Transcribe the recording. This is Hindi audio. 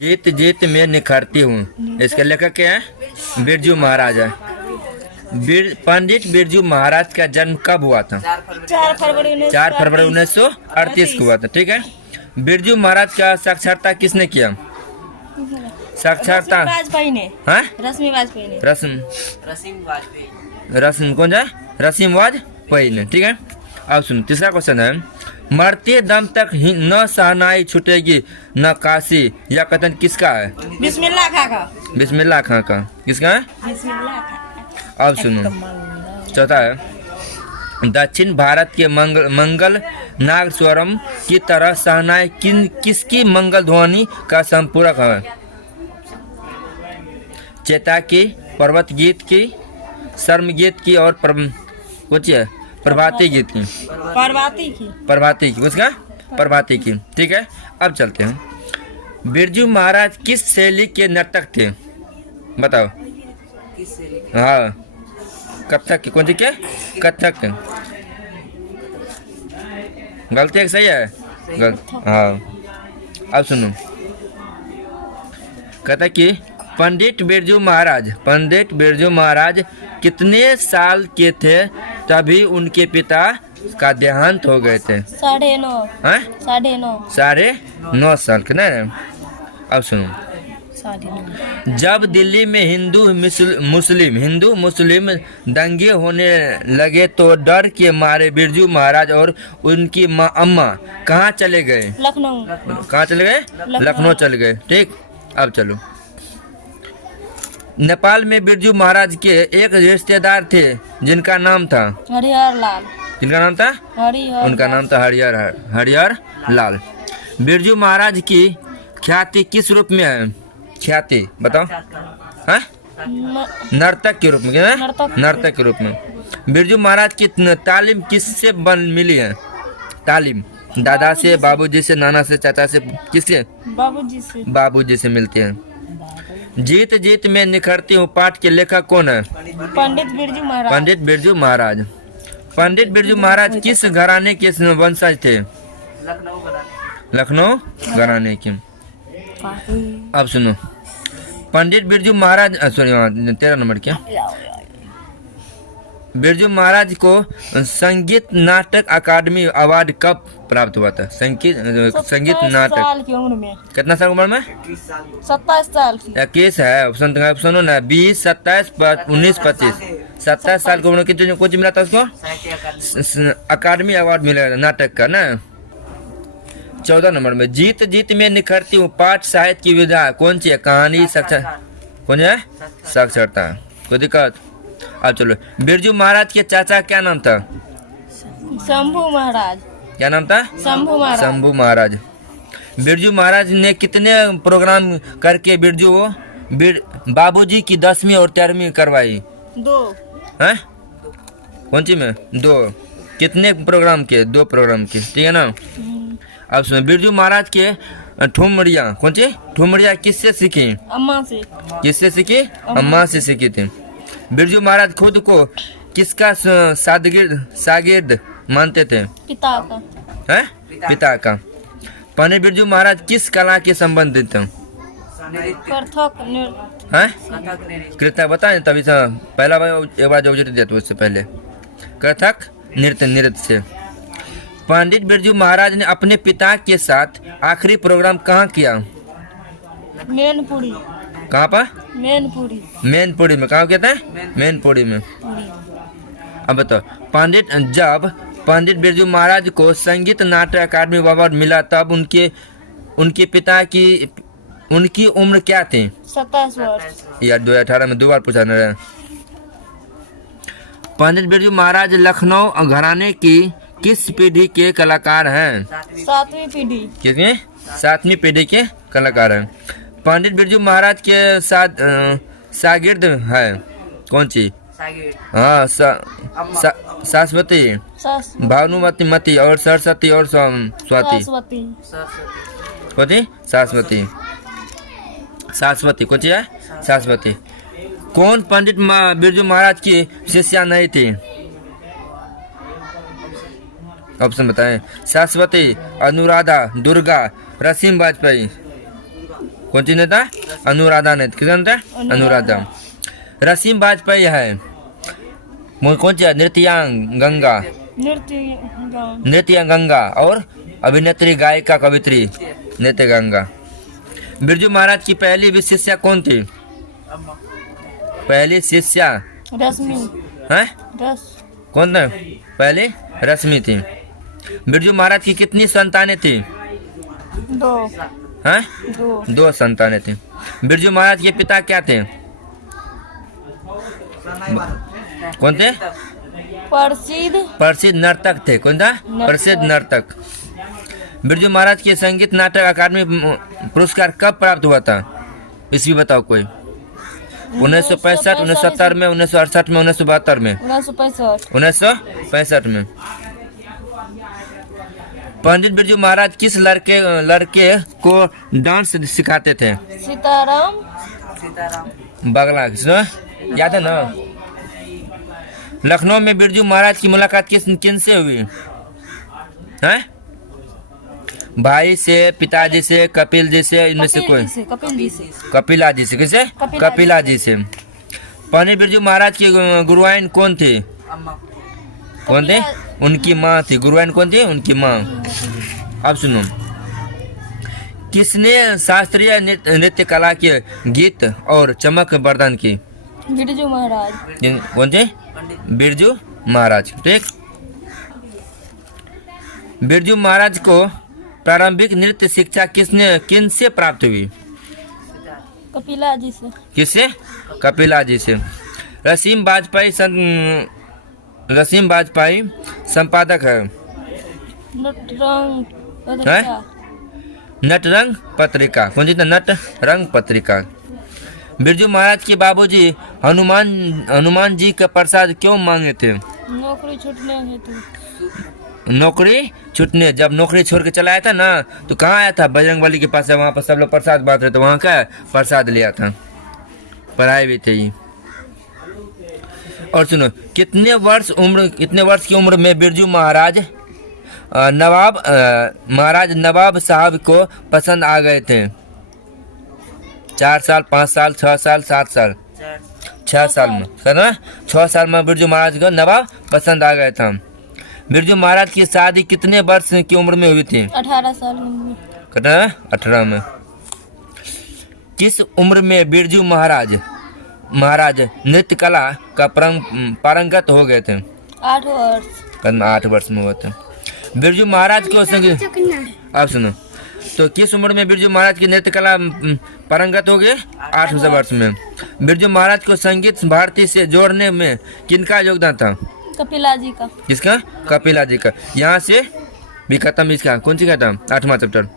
जीत जीत मैं निखरती हूँ। इसके लेखक क्या है? बिरजू महाराज है। पंडित बिरजू महाराज का जन्म कब हुआ था? 4 फरवरी 1938 को हुआ था। ठीक है। बिरजू महाराज का साक्षरता किसने किया? साक्षरता वाजपेयी ने। हाँ, रश्मि वाजपेयी ने। रस्म कौन है? रसीम वाजपेयी ने। ठीक है। अब सुन, तीसरा क्वेश्चन है, मरते दम तक न सहनाई छूटेगी न काशी, यह कथन किसका है? बिस्मिल्लाह खां का। बिस्मिल्लाह खां का। किसका है? बिस्मिल्लाह खां। अब सुनो, चौथा है, दक्षिण भारत के मंगल नाग स्वरम की तरह सहनाई किसकी मंगल ध्वनि का संपूरक है? चेता की, पर्वत गीत की, शर्म गीत की और कुछ है प्रभाती गीत की। प्रभाती की। उसका प्रभाती की। ठीक है। अब चलते हैं, बिरजू महाराज किस शैली के नर्तक थे? बताओ। हाँ, कथक के। कौन सी के? कथक के। गलती है सही है? हाँ। अब सुनो, कथक की पंडित बिरजू महाराज कितने साल के थे तभी उनके पिता का देहांत हो गए थे? 9.5। हाँ? 9.5। 9.5 साल के ना। अब सुनो, 9.5। जब दिल्ली में हिंदू मुस्लिम दंगे होने लगे तो डर के मारे बिरजू महाराज और उनकी माँ अम्मा कहाँ चले गए? लखनऊ। कहाँ चले गए? लखनऊ चले गए। ठीक। अब चलो, नेपाल में बिरजू महाराज के एक रिश्तेदार थे जिनका नाम था हरिहर लाल। जिनका नाम था हरिहर। उनका नाम था हरिहर लाल। बिरजू महाराज की ख्याति किस रूप में है? ख्याति बताओ। हाँ? नर्तक के रूप में। क्या है? नर्तक के रूप में। बिरजू महाराज की तालीम किससे मिली है? तालीम दादा से, बाबूजी से, नाना से, चाचा से, किससे? बाबूजी से मिलती है। जीत जीत में निखरती हूँ पाठ के लेखक कौन है? पंडित बिरजू महाराज। पंडित बिरजू महाराज किस घराने के वंशज थे? लखनऊ घराने के। अब सुनो, पंडित बिरजू महाराज, सॉरी 13 नंबर क्या, बिरजू महाराज को संगीत नाटक अकादमी अवार्ड कब प्राप्त हुआ था? संगीत नाटक साल की उम्र में। कितना साल उम्र में? 27 साल की। 21 है ऑप्शन। सुनो ना, 20, 27, 19, 25। 27 साल की उम्र की कुछ मिला था उसको अकादमी अवार्ड मिला नाटक का ना। 14 नंबर में, जीत जीत में निखरती हूँ पाठ साहित्य की विधा कौन सी है? कहानी, कौन है? साक्षरता। कोई दिक्कत? अब चलो, बिरजू महाराज के चाचा क्या नाम था? शंभू महाराज। क्या नाम था? शंभू महाराज। बिरजू महाराज ने कितने प्रोग्राम करके बाबूजी की 10वीं और 13वीं करवाई? 2। हैं? कौन सी में? 2। कितने प्रोग्राम के? 2 प्रोग्राम के। ठीक है ना। अब सुनो, बिरजू महाराज के ठुमरिया, कौन सी ठुमरिया किससे सीखी? अम्मा से। किससे सीखी? अम्मा से सीखी थी। बिरजू महाराज खुद को किसका शागिर्द मानते थे? पिता का। है? पिता का। पंडित बिरजू महाराज किस कला के संबंधित थे? कथक नृत्य। हैं? कृतक बताए तभी से पहला बार एक बार जो दिया था उससे पहले कथक नृत्य से। पंडित बिरजू महाराज ने अपने पिता के साथ आखिरी प्रोग्राम कहाँ किया? मैनपुरी। कहाँ पर? मैनपुरी में। कहाँ कहते हैं? मैनपुरी में। अब बताओ, जब पंडित बिरजू महाराज को संगीत नाटक अकादमी अवार्ड मिला तब उनके पिता की उनकी उम्र क्या थी? 27 वर्ष। यार 2018 में 2 बार पूछा ना। पंडित बिरजू महाराज लखनऊ घराने की किस पीढ़ी के कलाकार हैं? 7वीं पीढ़ी। किसके? 7वीं पीढ़ी के कलाकार हैं। पंडित बिरजू महाराज के साथ शागिर्द है कौन सी? हाँ, सरस्वती, भानुमती और सरस्वती और स्वाति। सरस्वती कौन सी है? सरस्वती। कौन पंडित बिरजू महाराज की शिष्या नहीं थी? ऑप्शन बताएं। सरस्वती, अनुराधा, दुर्गा, रसीम वाजपेयी। कौन सी नेता? अनुराधा नेता। किसका नेता? अनुराधा। रसीम बाजपेयी है वो कौन सी? नृत्यांग गंगा, नृत्य गंगा और अभिनेत्री, गायिका, कवित्री नृत्य गंगा। बिरजू महाराज की पहली भी शिष्या कौन थी? पहली शिष्या रश्मि। है रस कौन था? पहले रश्मि थी। बिरजू महाराज की कितनी संतानें थी? 2 हैं? 2 2 संतानें थी। बिरजू महाराज के पिता क्या थे? कौन थे? प्रसिद्ध नर्तक थे। कौन था? प्रसिद्ध नर्तक। बिरजू महाराज के संगीत नाटक अकादमी पुरस्कार कब प्राप्त हुआ था? इसलिए बताओ कोई। 1965 में, 1970 में, 1968 में, 1972 में? 1965 में। पंडित बिरजू महाराज किस लड़के को डांस सिखाते थे? सीताराम। बगला किसने? याद है ना? लखनऊ में बिरजू महाराज की मुलाकात किन से हुई? हैं? भाई से, पिताजी से, कपिल जी से, इनमें से कोई? कपिला जी से। किसे? कपिला जी से। पंडित बिरजू महाराज की गुरुआइन कौन थी? कौन थे? उनकी माँ थी। गुरुआइन कौन थी? उनकी माँ। अब सुनो, किसने शास्त्रीय नृत्य कला के गीत और चमक वर्धन की? बिरजू महाराज। कौन थे? बिरजू महाराज। ठीक। बिरजू महाराज को प्रारंभिक नृत्य शिक्षा किन से प्राप्त हुई? कपिला जी से। किससे? कपिला जी से। रसीम बाजपेयी संपादक है। नटरंग पत्रिका। कौन सी? नटरंग पत्रिका। बिरजू महाराज के बाबूजी हनुमान जी का प्रसाद क्यों मांगे थे? नौकरी छूटने हेतु। नौकरी छूटने। जब नौकरी छोड़ के चला आया था ना, तो कहाँ आया था? बजरंगबली के पास। वहाँ पर सब लोग प्रसाद बांट रहे थे, वहाँ का प्रसाद लिया था। पढ़ाई भी थी। और सुनो, कितने वर्ष की उम्र में बिरजू महाराज नवाब साहब को पसंद आ गए थे? 4 साल, 5 साल, 6 साल, 7 साल? 6 साल में। 6 साल में बिरजू महाराज को नवाब पसंद आ गया था। बिरजू महाराज की शादी कितने वर्ष की उम्र में हुई थी? 18 साल में। कितना? 18 में। किस उम्र में बिरजू महाराज नृत्य कला का पारंगत हो गए थे? 8 वर्ष। 8 वर्ष में हुए थे। बिरजू महाराज को आप सुनो, तो किस उम्र में बिरजू महाराज की नृत्य कला पारंगत हो गए? 8 वर्ष में। बिरजू महाराज को संगीत भारती से जोड़ने में किनका योगदान था? कपिला जी का। किसका? कपिला जी का। यहाँ से भी खत्म। इसका कौन सी खत्म? 8वां चैप्टर।